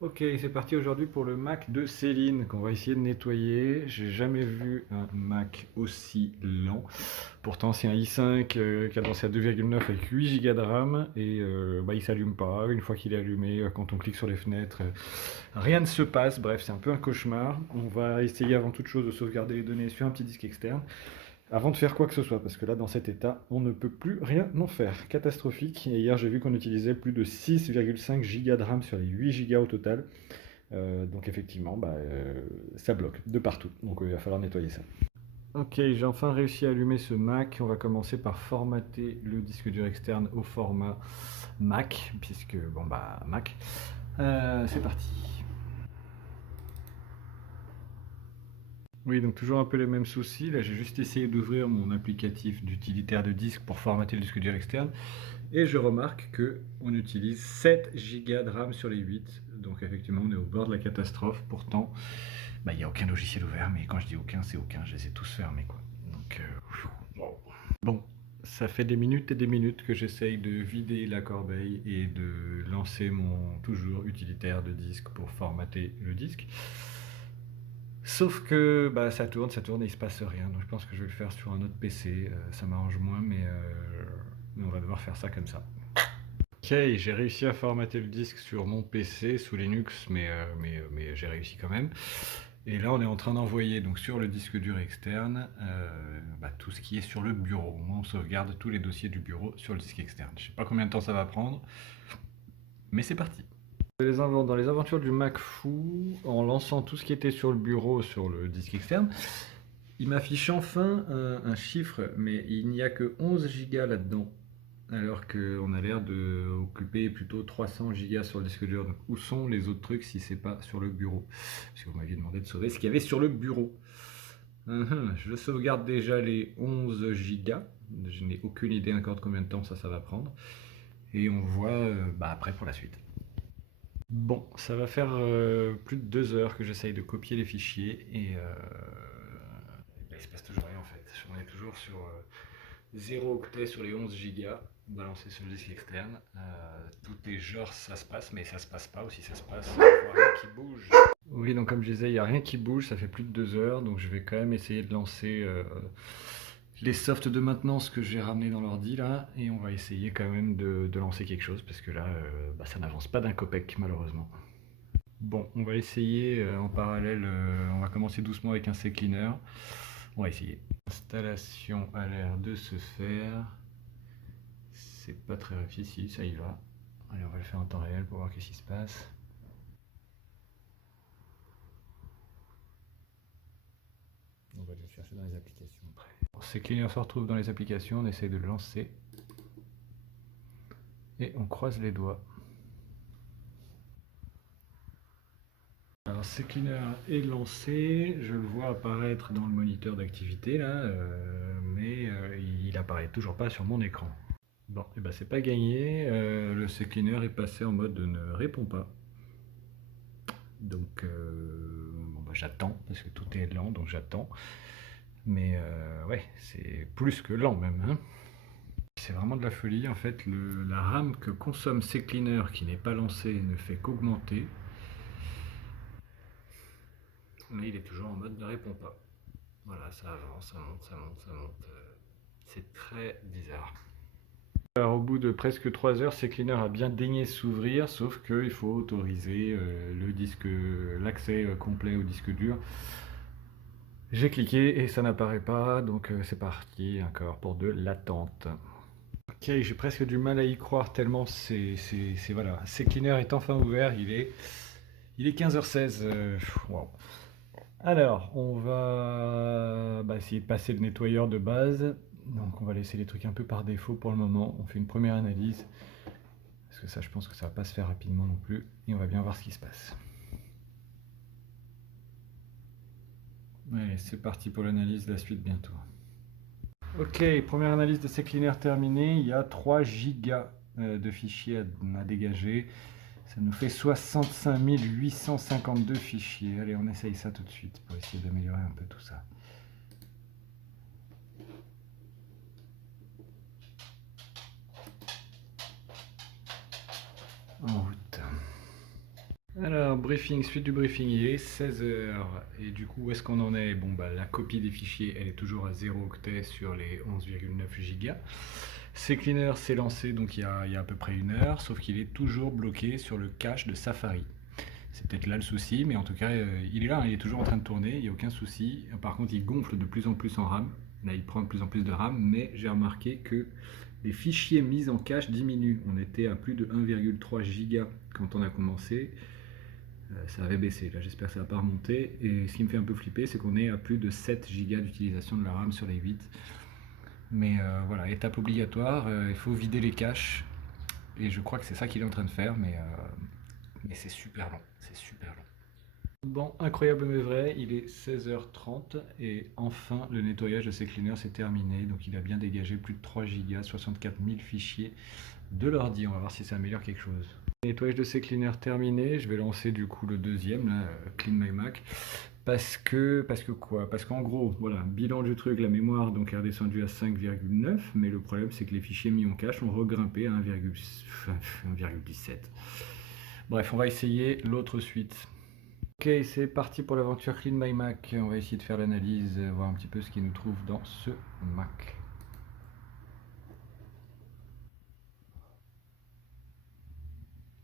Ok, c'est parti aujourd'hui pour le Mac de Céline qu'on va essayer de nettoyer. J'ai jamais vu un Mac aussi lent. Pourtant, c'est un i5 cadencé à 2,9 avec 8 Go de RAM et il s'allume pas. Une fois qu'il est allumé, quand on clique sur les fenêtres, rien ne se passe. Bref, c'est un peu un cauchemar. On va essayer avant toute chose de sauvegarder les données sur un petit disque externe avant de faire quoi que ce soit, parce que là, dans cet état, on ne peut plus rien en faire. Catastrophique. Et hier, j'ai vu qu'on utilisait plus de 6,5 Go de RAM sur les 8 Go au total. Donc effectivement, ça bloque de partout. Donc il va falloir nettoyer ça. Ok, j'ai enfin réussi à allumer ce Mac. On va commencer par formater le disque dur externe au format Mac, puisque Mac. C'est parti. Oui, donc toujours un peu les mêmes soucis. Là, j'ai juste essayé d'ouvrir mon applicatif d'utilitaire de disque pour formater le disque dur externe. Et je remarque que on utilise 7 Go de RAM sur les 8. Donc effectivement, on est au bord de la catastrophe. Pourtant, il n'y a aucun logiciel ouvert. Mais quand je dis aucun, c'est aucun. Je les ai tous fermés, quoi. Donc, wow. Bon, ça fait des minutes et des minutes que j'essaye de vider la corbeille et de lancer mon toujours utilitaire de disque pour formater le disque. Sauf que ça tourne et il se passe rien. Donc je pense que je vais le faire sur un autre PC. Ça m'arrange moins, mais on va devoir faire ça comme ça. Ok, j'ai réussi à formater le disque sur mon PC sous Linux, mais j'ai réussi quand même. Et là, on est en train d'envoyer donc sur le disque dur externe tout ce qui est sur le bureau. Au moins, on sauvegarde tous les dossiers du bureau sur le disque externe. Je sais pas combien de temps ça va prendre, mais c'est parti. Dans les aventures du Mac fou, en lançant tout ce qui était sur le bureau sur le disque externe, il m'affiche enfin un chiffre, mais il n'y a que 11 Go là-dedans, alors qu'on a l'air d'occuper plutôt 300 Go sur le disque dur. Donc où sont les autres trucs si c'est pas sur le bureau? Parce que vous m'aviez demandé de sauver ce qu'il y avait sur le bureau. Je sauvegarde déjà les 11 Go. Je n'ai aucune idée encore de combien de temps ça va prendre. Et on voit après pour la suite. Bon, ça va faire plus de 2 heures que j'essaye de copier les fichiers et il se passe toujours rien en fait. On est toujours sur 0 octet sur les 11 Go balancés sur le disque externe. Tout est genre ça se passe, mais ça se passe pas, ou si ça se passe, il n'y a rien qui bouge. Oui, donc comme je disais, il n'y a rien qui bouge, ça fait plus de 2 heures, donc je vais quand même essayer de lancer les softs de maintenance que j'ai ramenés dans l'ordi là, et on va essayer quand même de lancer quelque chose, parce que là, ça n'avance pas d'un copec malheureusement. Bon, on va essayer en parallèle, on va commencer doucement avec un CCleaner. On va essayer. L'installation a l'air de se faire. C'est pas très réussi, ça y va. Allez, on va le faire en temps réel pour voir qu'est-ce qui se passe. On va le chercher dans les applications après. CCleaner se retrouve dans les applications, on essaye de le lancer. Et on croise les doigts. Alors CCleaner est lancé, je le vois apparaître dans le moniteur d'activité là, mais il apparaît toujours pas sur mon écran. Bon, et c'est pas gagné, le CCleaner est passé en mode ne répond pas. Donc j'attends, parce que tout est lent, donc j'attends. Mais ouais, c'est plus que lent même. Hein. C'est vraiment de la folie, en fait, la RAM que consomme CCleaner qui n'est pas lancé ne fait qu'augmenter. Mais il est toujours en mode ne répond pas. Voilà, ça avance, ça monte, ça monte, ça monte. C'est très bizarre. Alors, au bout de presque 3 heures, CCleaner a bien daigné s'ouvrir, sauf qu'il faut autoriser l'accès complet au disque dur. J'ai cliqué et ça n'apparaît pas, donc c'est parti encore pour de l'attente. Ok, j'ai presque du mal à y croire tellement voilà. CCleaner est enfin ouvert, il est 15h16. Wow. Alors, on va essayer de passer le nettoyeur de base. Donc on va laisser les trucs un peu par défaut pour le moment. On fait une première analyse. Parce que ça, je pense que ça va pas se faire rapidement non plus. Et on va bien voir ce qui se passe. Allez, c'est parti pour l'analyse, la suite bientôt. Ok, première analyse de CCleaner terminée. Il y a 3 Go de fichiers à dégager. Ça nous fait 65 852 fichiers. Allez, on essaye ça tout de suite pour essayer d'améliorer un peu tout ça. En route. Alors, briefing, suite du briefing, il est 16 heures. Et du coup, où est-ce qu'on en est? Bon, bah, la copie des fichiers, elle est toujours à 0 octet sur les 11,9 gigas. CCleaner s'est lancé donc il y a à peu près une heure, sauf qu'il est toujours bloqué sur le cache de Safari. C'est peut-être là le souci, mais en tout cas, il est là, hein, il est toujours en train de tourner, il n'y a aucun souci. Par contre, il gonfle de plus en plus en RAM. Là, il prend de plus en plus de RAM, mais j'ai remarqué que les fichiers mis en cache diminuent. On était à plus de 1,3 giga quand on a commencé. Ça avait baissé. Là, j'espère que ça va pas remonter. Et ce qui me fait un peu flipper, c'est qu'on est à plus de 7 gigas d'utilisation de la RAM sur les 8. Mais voilà, étape obligatoire, il faut vider les caches. Et je crois que c'est ça qu'il est en train de faire, mais c'est super long. C'est super long. Bon, incroyable mais vrai, il est 16h30 et enfin le nettoyage de CCleaner s'est terminé. Donc il a bien dégagé plus de 3 gigas, 64 000 fichiers de l'ordi. On va voir si ça améliore quelque chose. Nettoyage de CCleaner terminé, je vais lancer du coup le deuxième, là, Clean My Mac. Parce que quoi? Parce qu'en gros, voilà, bilan du truc, la mémoire donc est redescendue à 5,9, mais le problème c'est que les fichiers mis en cache ont regrimpé à 1,17. Bref, on va essayer l'autre suite. Ok, c'est parti pour l'aventure Clean My Mac. On va essayer de faire l'analyse, voir un petit peu ce qu'il nous trouve dans ce Mac.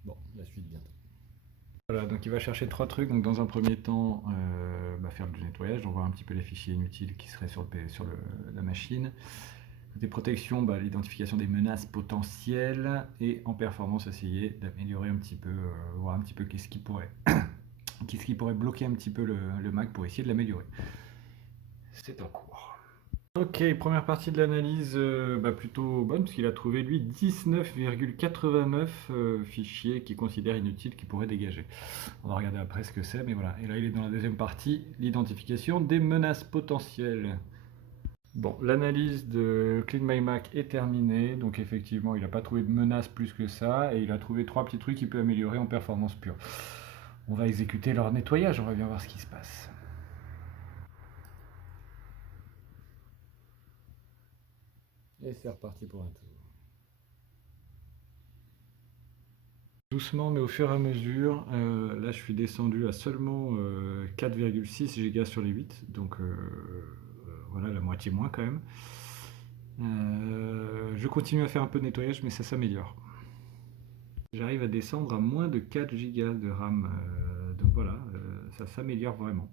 Bon, la suite bientôt. Voilà, donc il va chercher trois trucs. Donc dans un premier temps, faire du nettoyage, donc voir un petit peu les fichiers inutiles qui seraient sur la machine. Côté protection, l'identification des menaces potentielles. Et en performance, essayer d'améliorer un petit peu, voir un petit peu qu'est-ce qui pourrait bloquer un petit peu le Mac pour essayer de l'améliorer. C'est en cours. Ok, première partie de l'analyse plutôt bonne, parce qu'il a trouvé lui 19,89 fichiers qu'il considère inutiles, qu'il pourrait dégager. On va regarder après ce que c'est, mais voilà. Et là il est dans la deuxième partie, l'identification des menaces potentielles. Bon, l'analyse de Clean My Mac est terminée, donc effectivement il n'a pas trouvé de menaces plus que ça, et il a trouvé trois petits trucs qu'il peut améliorer en performance pure. On va exécuter leur nettoyage, on va bien voir ce qui se passe. Et c'est reparti pour un tour. Doucement, mais au fur et à mesure, là je suis descendu à seulement 4,6 Go sur les 8, donc voilà, la moitié moins quand même. Je continue à faire un peu de nettoyage, mais ça s'améliore. J'arrive à descendre à moins de 4 Go de RAM, donc voilà, ça s'améliore vraiment.